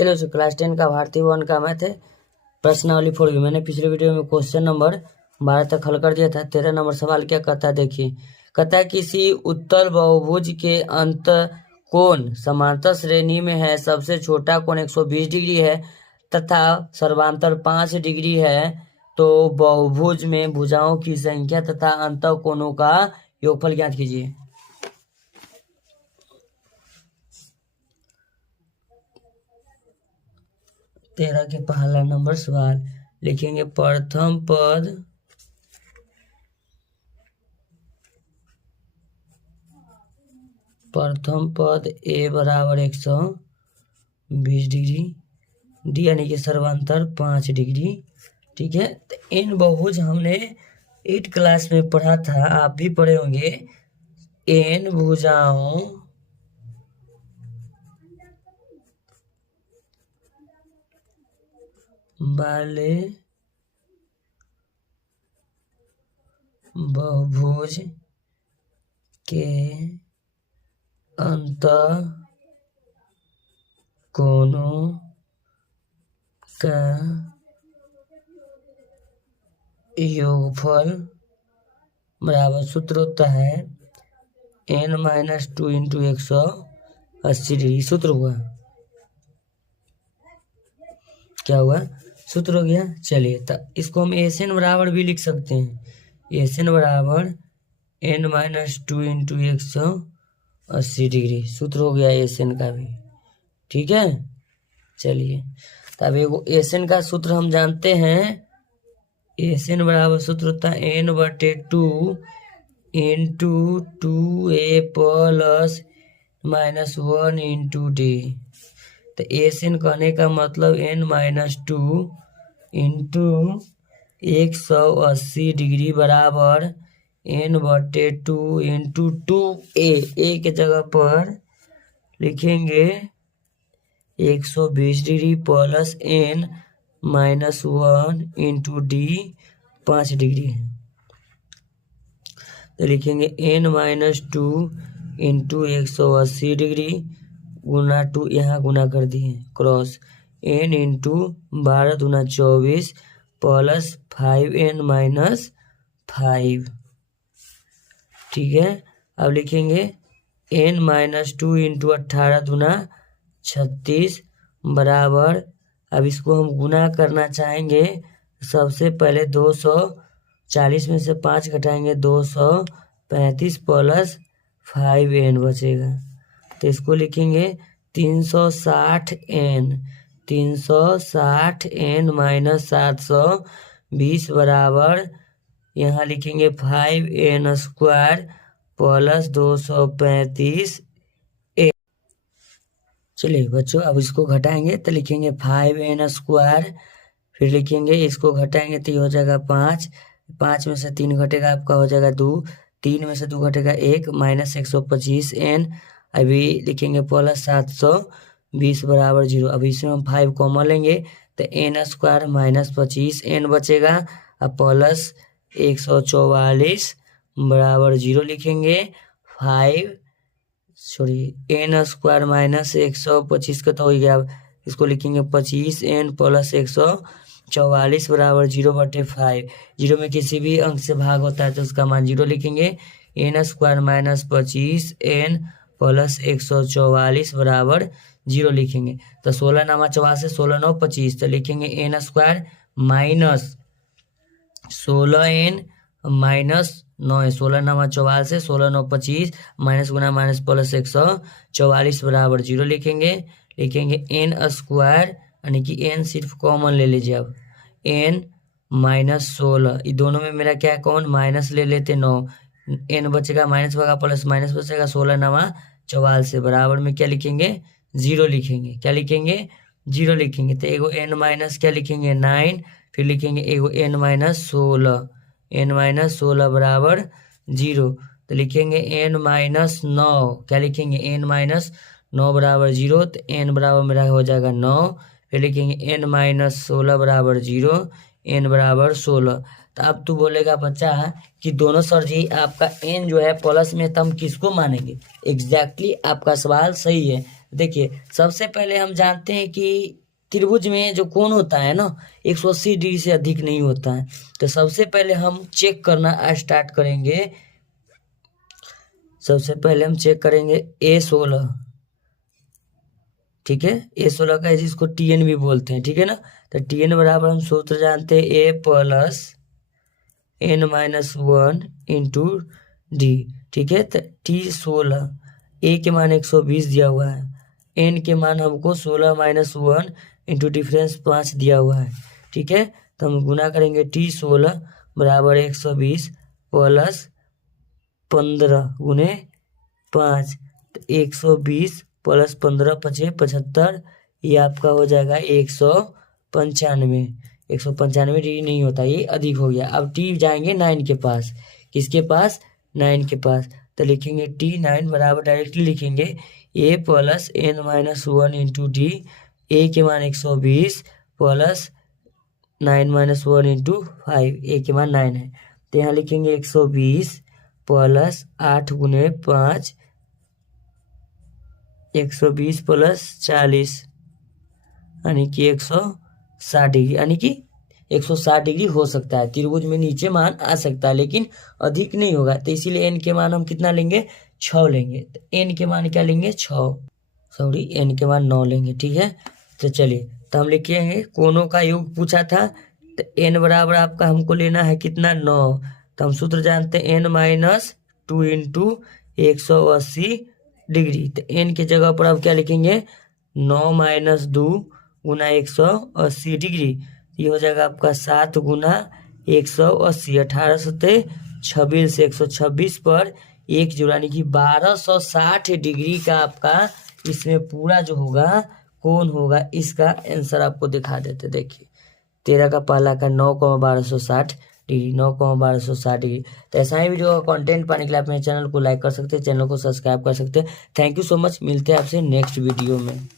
चलिए दोस्तों, क्लास 10 का भारतीय वन का मैथ है प्रश्नावली 4 मैंने पिछले वीडियो में क्वेश्चन नंबर 12 तक हल कर दिया था। 13 नंबर सवाल क्या कहता है, देखिए। कहता है किसी उत्तल बहुभुज के अंत कोण समांतर श्रेणी में है। सबसे छोटा कोण 120 डिग्री है तथा सर्वांतर 5 डिग्री है। तो बहुभुज में भुजाओं की संख्या तथा अंत कोणों का योगफल ज्ञात कीजिए। तेरह के पहला नंबर सवाल लिखेंगे। प्रथम पद ए बराबर 120 डिग्री, डी यानी कि सर्वांतर 5 डिग्री। ठीक है, तो इन बहुभुज हमने 8 क्लास में पढ़ा था, आप भी पढ़े होंगे। इन भुजाओं वाले बहुभुज के अंत कोणों का योगफल बराबर सूत्र होता है n-2 इंटू 180 डिग्री। सूत्र हुआ, क्या हुआ, सूत्र हो गया। चलिए, तो इसको हम एन बराबर भी लिख सकते हैं। एन बराबर n-2 इंटू 180 डिग्री सूत्र हो गया एन का भी। ठीक है, चलिए, तब एगो एन का सूत्र हम जानते हैं। एन बराबर सूत्र होता है n/2 into 2a plus -1 into D. तो एन कहने का मतलब n-2 इंटू 180 डिग्री बराबर n/2 इंटू 2a के जगह पर लिखेंगे 120 degree plus n-1 into D 5 degree है। तो लिखेंगे n-2 इंटू 180 डिग्री गुना 2, यहाँ गुना कर दिए क्रॉस n इंटू 12 दूना 24 प्लस 5n-5। ठीक है, अब लिखेंगे n-2 इंटू 18 दूना 36 बराबर, अब इसको हम गुना करना चाहेंगे। सबसे पहले 240 में से 5 घटाएंगे 235 प्लस 5n बचेगा। तो इसको लिखेंगे 360n माइनस 720 बराबर, यहाँ लिखेंगे 5n स्क्वायर प्लस 235। चलिए बच्चों, अब इसको घटाएंगे तो लिखेंगे 5n स्क्वायर, फिर लिखेंगे इसको घटाएंगे तो ये हो जाएगा 5 में से 3 घटेगा आपका हो जाएगा 2, 3 में से 2 घटेगा 1 माइनस 125n। अभी लिखेंगे प्लस 720 बराबर 0। अभी इसमें हम 5 कॉमन लेंगे तो n स्क्वायर माइनस 25n बचेगा अब प्लस 144 बराबर 0 लिखेंगे। n स्क्वायर माइनस 125 का तो हो गया, इसको लिखेंगे 25n प्लस 144 बराबर 0/5। 0 में किसी भी अंक से भाग होता है तो उसका मान 0 लिखेंगे। n square minus 25n plus 144 बराबर 0 लिखेंगे। तो 16 नामा 84 16 9 25, तो लिखेंगे n square minus 16n minus 9 16 नामा 84 16 9 25 माइनस गुना माइनस प्लस 144 बराबर 0 लिखेंगे। n स्क्वायर यानी कि n सिर्फ कॉमन ले लीजिए। अब n माइनस 16, ये दोनों में मेरा क्या है कॉमन, माइनस ले लेते 9, n बचेगा माइनस बचा प्लस माइनस बचेगा 16 नामा 44 बराबर में क्या लिखेंगे 0 लिखेंगे। क्या लिखेंगे 0 लिखेंगे। तो एगो n माइनस क्या लिखेंगे 9, फिर लिखेंगे एगो n माइनस 16 बराबर 0। तो लिखेंगे n माइनस 9, क्या लिखेंगे n माइनस 9 बराबर 0। तो n बराबर मेरा हो जाएगा 9, फिर लिखेंगे n माइनस 16 बराबर 0, n बराबर 16। तो अब तू बोलेगा बच्चा कि दोनों सर जी आपका n जो है प्लस में, तो हम किसको मानेंगे। एग्जैक्टली आपका सवाल सही है, देखिए सबसे पहले हम जानते हैं कि त्रिभुज में जो कोण होता है ना 180 डिग्री से अधिक नहीं होता है। तो सबसे पहले हम चेक करना स्टार्ट करेंगे। सबसे पहले हम चेक करेंगे A16, ठीक है, A16 का जिसको TN भी बोलते हैं, ठीक है ना। तो TN बराबर हम सूत्र जानते हैं A plus n-1 into D, ठीक है। तो T16 A के मान 120 दिया हुआ है, n के मान हमको 16 - 1 इंटू डिफरेंस 5 दिया हुआ है, ठीक है। तो हम गुना करेंगे T16 बराबर 120 प्लस 15 गुने 5, तो 120 प्लस 15 × 5 = 75, ये आपका हो जाएगा 195। 195 डिग्री नहीं होता, ये अधिक हो गया। अब T जाएंगे 9 के पास, किसके पास, 9 के पास। तो लिखेंगे T9 बराबर डायरेक्टली लिखेंगे A plus n-1 into D, A के मान 120 प्लस 9 - 1 इंटू 5, A के मान 9 है। तो यहाँ लिखेंगे 120 प्लस 8 गुने 5, 120 प्लस 40 यानी कि 160 डिग्री, यानी कि 160 डिग्री हो सकता है। त्रिभुज में नीचे मान आ सकता है लेकिन अधिक नहीं होगा। तो इसीलिए n के मान हम कितना लेंगे, 6 लेंगे। तो n के मान क्या लेंगे, 6, सॉरी n के मान 9 लेंगे, ठीक है। तो चलिए, तो हम लिखेंगे कोणों का योग पूछा था, तो n बराबर आपका हमको लेना है कितना, 9। तो हम सूत्र जानते हैं n-2 इंटू 180 डिग्री। तो n के जगह पर आप क्या लिखेंगे, 9 - 2 गुना 180 डिग्री, ये हो जाएगा आपका 7 गुना 180, 18 सत्ते 26 से 126 पर 1 जोड़ा, यानी कि 1260 डिग्री का आपका इसमें पूरा जो होगा कोण होगा। इसका आंसर आपको दिखा देते, देखिए 13 का पहला का 9,1260 डिग्री, 9,1260 डिग्री। तो ऐसा ही वीडियो का कंटेंट पाने के लिए आप मेरे चैनल को लाइक कर सकते हैं, चैनल को सब्सक्राइब कर सकते हैं। थैंक यू सो मच, मिलते हैं आपसे नेक्स्ट वीडियो में।